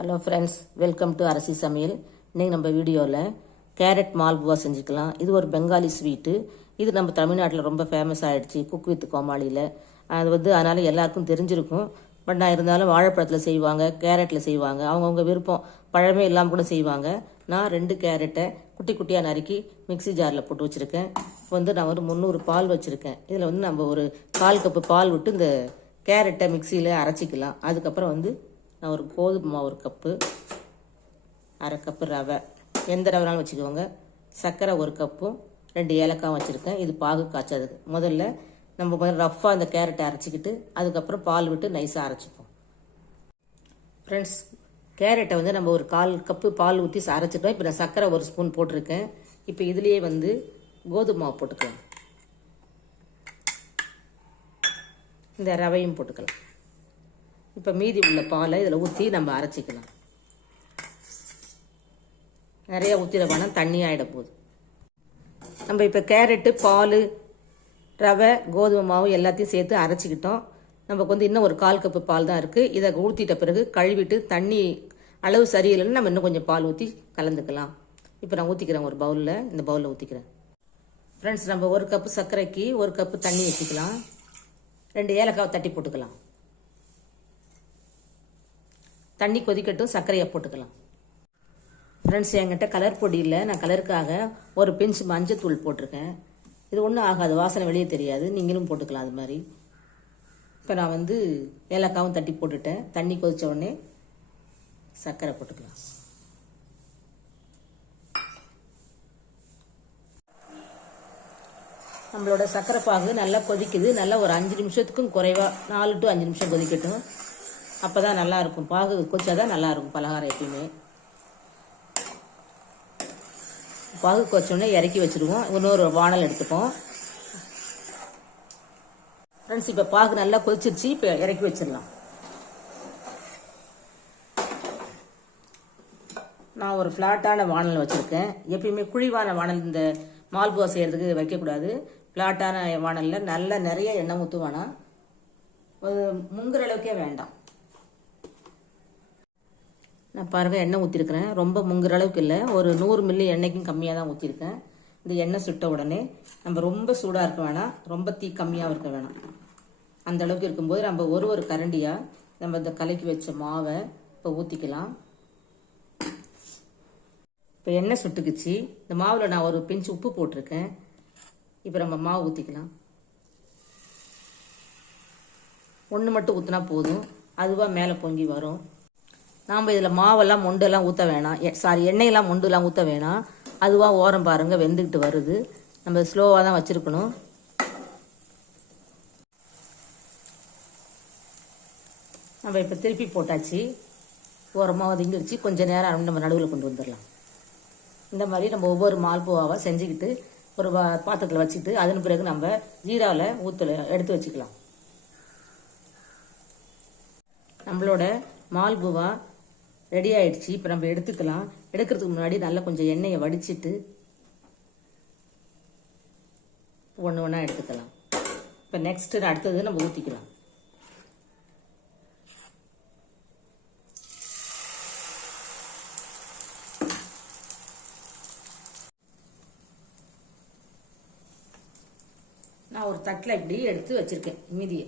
Hello friends welcome to Arasi Samayal இன்னைக்கு நம்ம வீடியோவில் கேரட் மால்புவா செஞ்சுக்கலாம். இது ஒரு பெங்காலி ஸ்வீட்டு இது நம்ம தமிழ்நாட்டில் ரொம்ப ஃபேமஸ் ஆகிடுச்சு குக் வித் கோமாளியில் அது வந்து அதனால் எல்லாருக்கும் தெரிஞ்சிருக்கும். பட் நான் இருந்தாலும் வாழைப்பழத்தில் செய்வாங்க கேரட்டில் செய்வாங்க. அவங்கவுங்க விருப்பம் பழமே இல்லாமல் கூட செய்வாங்க. நான் ரெண்டு கேரட்டை குட்டி குட்டியாக நறுக்கி மிக்ஸி ஜாரில் போட்டு வச்சுருக்கேன். இப்போ வந்து நான் ஒரு முந்நூறு பால் வச்சுருக்கேன். இதில் வந்து நம்ம ஒரு கால் கப்பு பால் விட்டு இந்த கேரட்டை மிக்சியில் அரைச்சிக்கலாம். அதுக்கப்புறம் வந்து நான் ஒரு கோதுமை மாவு ஒரு கப்பு அரை கப்பு ரவை. எந்த ரவைனாலும் வச்சுக்கோங்க. சர்க்கரை ஒரு கப்பும் ரெண்டு ஏலக்காய் வச்சுருக்கேன். இது பாகு காய்ச்சதுக்கு முதல்ல நம்ம முதல்ல ரஃப்பாக அந்த கேரட்டை அரைச்சிக்கிட்டு அதுக்கப்புறம் பால் விட்டு நைஸாக அரைச்சிப்போம். ஃப்ரெண்ட்ஸ் கேரட்டை வந்து நம்ம ஒரு கால் கப்பு பால் ஊற்றி அரைச்சிட்டோம். இப்போ நான் சர்க்கரை ஒரு ஸ்பூன் போட்டிருக்கேன். இப்போ இதுலேயே வந்து கோதுமை மாவு போட்டுக்கலாம். இந்த ரவையும் போட்டுக்கலாம். இப்போ மீதி உள்ள பாலை இதில் ஊற்றி நம்ம அரைச்சிக்கலாம். நிறையா ஊற்றிட வேணாம் தண்ணி ஆகிட போகுது. நம்ம இப்போ கேரட்டு பால் ரவை கோதுமை மாவு எல்லாத்தையும் சேர்த்து அரைச்சிக்கிட்டோம். நமக்கு வந்து இன்னும் ஒரு கால் கப்பு பால் தான் இருக்குது இதை ஊற்றிட்ட பிறகு கழுவிட்டு தண்ணி அளவு சரியில்லைன்னு நம்ம இன்னும் கொஞ்சம் பால் ஊற்றி கலந்துக்கலாம். இப்போ நான் ஊற்றிக்கிறேன் ஒரு பவுலில் இந்த பவுலில் ஊற்றிக்கிறேன் ஃப்ரெண்ட்ஸ் நம்ம ஒரு கப்பு சர்க்கரைக்கு ஒரு கப்பு தண்ணி வச்சுக்கலாம் ரெண்டு ஏலக்காவை தட்டி போட்டுக்கலாம். தண்ணி கொதிக்கட்டும் சர்க்கரையை போட்டுக்கலாம். ஃப்ரெண்ட்ஸ் என்கிட்ட கலர் பொடி இல்லை. நான் கலருக்காக ஒரு பிஞ்ச் மஞ்சத்தூள் போட்டிருக்கேன். இது ஒன்றும் ஆகாது. வாசனை வெளியே தெரியாது. நீங்களும் போட்டுக்கலாம் அது மாதிரி. இப்போ நான் வந்து ஏலக்காவும் தட்டி போட்டுட்டேன். தண்ணி கொதித்த உடனே சர்க்கரை போட்டுக்கலாம். நம்மளோட சர்க்கரை பாகு நல்லா கொதிக்குது. நல்லா ஒரு அஞ்சு நிமிஷத்துக்கும் குறைவாக நாலு டு அஞ்சு நிமிஷம் கொதிக்கட்டும். அப்போ தான் நல்லாயிருக்கும். பாகு கொச்சாதான் நல்லாயிருக்கும் பலகாரம் எப்பயுமே. பாகு கொச்சோடனே இறக்கி வச்சுருவோம். இன்னொரு வானல் எடுத்துப்போம். ஃப்ரெண்ட்ஸ் இப்போ பாகு நல்லா கொதிச்சிருச்சு. இப்போ இறக்கி வச்சிடலாம். நான் ஒரு ஃப்ளாட்டான வானல் வச்சுருக்கேன். எப்பயுமே குழிவான வானல் இந்த மால்புவா செய்கிறதுக்கு வைக்கக்கூடாது. ஃப்ளாட்டான வானலில் நல்லா நிறைய எண்ணெய் ஊற்றுவானா ஒரு முங்குற அளவுக்கே வேண்டாம். நான் பாருங்கள் எண்ணெய் ஊற்றிருக்கிறேன் ரொம்ப முங்குற அளவுக்கு இல்லை. ஒரு நூறு மில்லி எண்ணெய்க்கும் கம்மியாக தான் ஊற்றிருக்கேன் இந்த எண்ணெய் சுட்ட உடனே நம்ம ரொம்ப சூடாக இருக்க வேணாம். ரொம்ப தீ கம்மியாக இருக்க வேணாம். அந்த அளவுக்கு இருக்கும்போது நம்ம ஒரு ஒரு கரண்டியாக நம்ம இந்த கலக்கி வச்ச மாவை இப்போ ஊற்றிக்கலாம் இப்போ எண்ணெய் சுட்டுக்குச்சு. இந்த மாவில் நான் ஒரு பிஞ்சு உப்பு போட்டிருக்கேன். இப்போ நம்ம மாவு ஊற்றிக்கலாம் ஒன்று மட்டும் ஊற்றினா போதும். அதுவாக மேலே பொங்கி வரும். நாம் இதில் மாவெல்லாம் மொண்டெல்லாம் ஊற்ற வேணாம். சாரி எண்ணெயெல்லாம் மொண்டுலாம் ஊற்ற வேணாம். அதுவாக ஓரம் பாருங்கள் வெந்துக்கிட்டு வருது. நம்ம ஸ்லோவாக தான் வச்சுருக்கணும். நம்ம இப்போ திருப்பி போட்டாச்சு. ஓரமாக ஒதுங்கிடுச்சு கொஞ்சம் நேரம் நம்ம நடுவில் கொண்டு வந்துடலாம். இந்த மாதிரி நம்ம ஒவ்வொரு மால்புவாவை செஞ்சுக்கிட்டு ஒரு பாத்திரத்தில் வச்சுக்கிட்டு அதன் பிறகு நம்ம ஜீராவில் ஊற்றல எடுத்து வச்சுக்கலாம். நம்மளோட மால்புவா ரெடி ஆயிடுச்சு. இப்போ நம்ம எடுத்துக்கலாம். எடுக்கிறதுக்கு முன்னாடி நல்லா கொஞ்சம் எண்ணெயை வடிச்சிட்டு ஒன்று ஒன்றா எடுத்துக்கலாம். இப்போ நெக்ஸ்ட்டு அடுத்தது நம்ம ஊற்றிக்கலாம் நான் ஒரு தட்டில் இப்படி எடுத்து வச்சுருக்கேன். மீதியை.